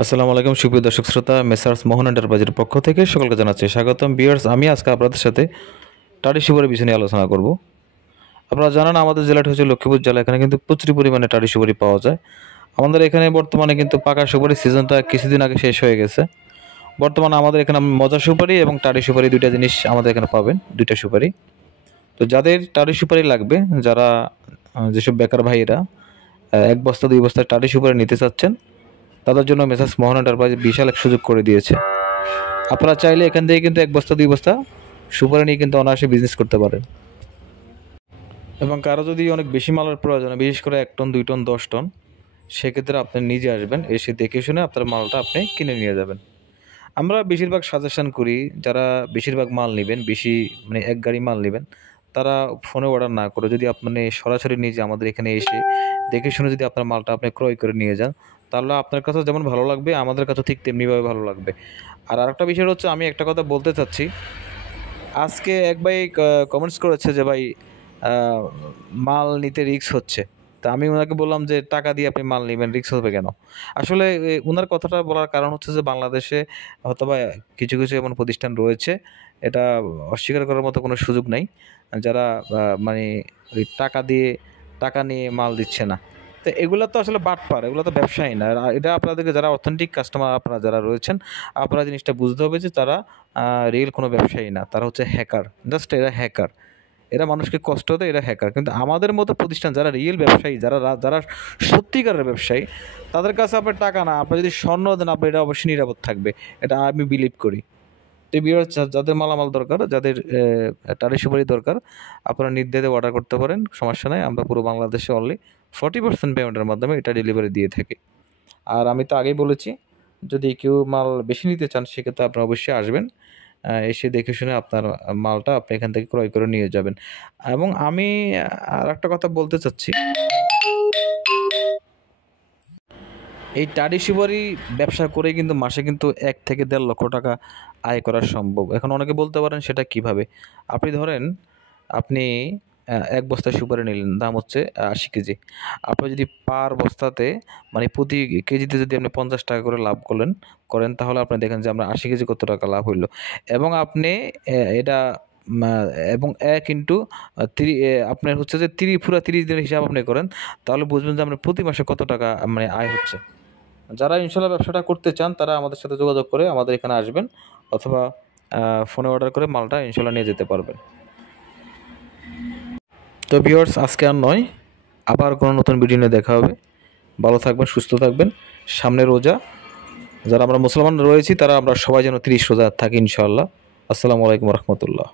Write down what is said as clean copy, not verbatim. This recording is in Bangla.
আসসালামু আলাইকুম সুপ্রিয় দর্শক শ্রোতা, মেসার্স মোহন এন্টারপ্রাইজের পক্ষ থেকে সকলকে জানাচ্ছি স্বাগতম। ভিউয়ার্স, আমি আজকে আপনাদের সাথে টালি সুপারি বিষয় নিয়ে আলোচনা করব। আপনারা জানেন আমাদের জেলাটি হচ্ছে লক্ষ্মীপুর জেলা, এখানে কিন্তু প্রচুর পরিমাণে টালি সুপারি পাওয়া যায়। আমাদের এখানে বর্তমানে কিন্তু পাকা সুপারি সিজনটা কিছুদিন আগে শেষ হয়ে গেছে। বর্তমানে আমাদের এখানে মজা সুপারি এবং টালি সুপারি দুইটা জিনিস আমাদের এখানে পাবেন, দুইটা সুপারি। তো যাদের টালি সুপারি লাগবে, যারা যেসব বেকার ভাইয়েরা এক বস্তা দুই বস্তা টালি সুপারি নিতে চাচ্ছেন, তাদের জন্য মেসার্স মোহন এন্টারপ্রাইজ বিশাল এক সুযোগ করে দিয়েছে। আপনারা চাইলে এখান থেকে কিন্তু এক বস্তা দুই বস্তা সুপারি নিয়ে কিন্তু অনায়াসে বিজনেস করতে পারেন। এবং কারো যদি অনেক বেশি মালের প্রয়োজন হয়, বিশেষ করে 1 টন 2 টন 10 টন, সেক্ষেত্রে আপনি নিজে আসবেন, এসে দেখে শুনে আপনার মালটা আপনি কিনে নিয়ে যাবেন। আমরা বেশিরভাগ সাজেশন করি, যারা বেশিরভাগ মাল নেবেন, বেশি মানে এক গাড়ি মাল নেবেন, তারা ফোনে অর্ডার না করে যদি আপনি সরাসরি নিজে আমাদের এখানে এসে দেখে শুনে যদি আপনার মালটা আপনি ক্রয় করে নিয়ে যান, তাহলে আপনার কাছে যেমন ভালো লাগবে, আমাদের কাছে ঠিক তেমনিভাবে ভালো লাগবে। আর আরেকটা বিষয় হচ্ছে, আমি একটা কথা বলতে চাচ্ছি। আজকে এক ভাই কমেন্টস করেছে যে ভাই, আহ, মাল নিতে রিস্ক হচ্ছে। তা আমি ওনাকে বললাম যে টাকা দিয়ে আপনি মাল নেবেন, রিস্ক হবে কেন? আসলে ওনার কথাটা বলার কারণ হচ্ছে যে বাংলাদেশে হয়তোবা কিছু কিছু এমন প্রতিষ্ঠান রয়েছে, এটা অস্বীকার করার মতো কোনো সুযোগ নাই, যারা মানে ওই টাকা নিয়ে মাল দিচ্ছে না। তো এগুলো তো আসলে বাটপার, এগুলো তো ব্যবসায়ী না। আর এটা আপনাদেরকে, যারা অথেন্টিক কাস্টমার আপনারা যারা রয়েছেন, আপনারা জিনিসটা বুঝতে হবে যে তারা রিয়েল কোনো ব্যবসায়ী না, তারা হচ্ছে হ্যাকার। জাস্ট এরা হ্যাকার, এরা মানুষকে কষ্ট দেয়, এরা হ্যাকার। কিন্তু আমাদের মতো প্রতিষ্ঠান যারা রিয়েল ব্যবসায়ী, যারা সত্যিকারের ব্যবসায়ী, তাদের কাছে আপনার টাকা না, আপনার যদি স্বর্ণ দেন, আপনার এটা অবশ্যই নিরাপদ থাকবে, এটা আমি বিলিভ করি। তো ভিউয়ার্স, যাদের মালামাল দরকার, যাদের টালি সুপারি দরকার, আপনারা নির্দ্বিধায় অর্ডার করতে পারেন, সমস্যা নাই। আমরা পুরো বাংলাদেশে অনলি 40% পেমেন্টের মাধ্যমে এটা ডেলিভারি দিয়ে থাকি। আর আমি তো আগেই বলেছি, যদি কেউ মাল বেশি নিতে চান, সেক্ষেত্রে আপনারা অবশ্যই আসবেন, এসে দেখে শুনে আপনার মালটা আপনি এখান থেকে ক্রয় করে নিয়ে যাবেন। এবং আমি আর একটা কথা বলতে চাচ্ছি, এই টাডি সুপারি ব্যবসা করে কিন্তু মাসে কিন্তু 1 থেকে 1.5 লক্ষ টাকা আয় করা সম্ভব। এখন অনেকে বলতে পারেন সেটা কিভাবে? আপনি ধরেন, আপনি এক বস্তা সুপারি নিলেন, দাম হচ্ছে 80 কেজি। আপনি যদি পার বস্তাতে মানে প্রতি কেজিতে যদি আপনি 50 টাকা করে লাভ করেন, তাহলে আপনি দেখেন যে আমরা 80 কেজি কত টাকা লাভ হইল। এবং আপনি এটা মা এবং 1 ইন্টু আপনার হচ্ছে যে পুরা 30 দিনের হিসাব আপনি করেন, তাহলে বুঝবেন যে আপনার প্রতি মাসে কত টাকা মানে আয় হচ্ছে। যারা ইনশাল্লাহ ব্যবসাটা করতে চান, তারা আমাদের সাথে যোগাযোগ করে আমাদের এখানে আসবেন, অথবা ফোনে অর্ডার করে মালটা ইনশাল্লাহ নিয়ে যেতে পারবেন। তো ভিউয়ার্স, আজকে আর নয়, আবার কোনো নতুন ভিডিও নিয়ে দেখা হবে। ভালো থাকবেন, সুস্থ থাকবেন। সামনে রোজা, যারা আমরা মুসলমান রয়েছি, তারা আমরা সবাই যেন 30 রোজা থাকি ইনশাআল্লাহ। আসসালামু আলাইকুম রহমতুল্লাহ।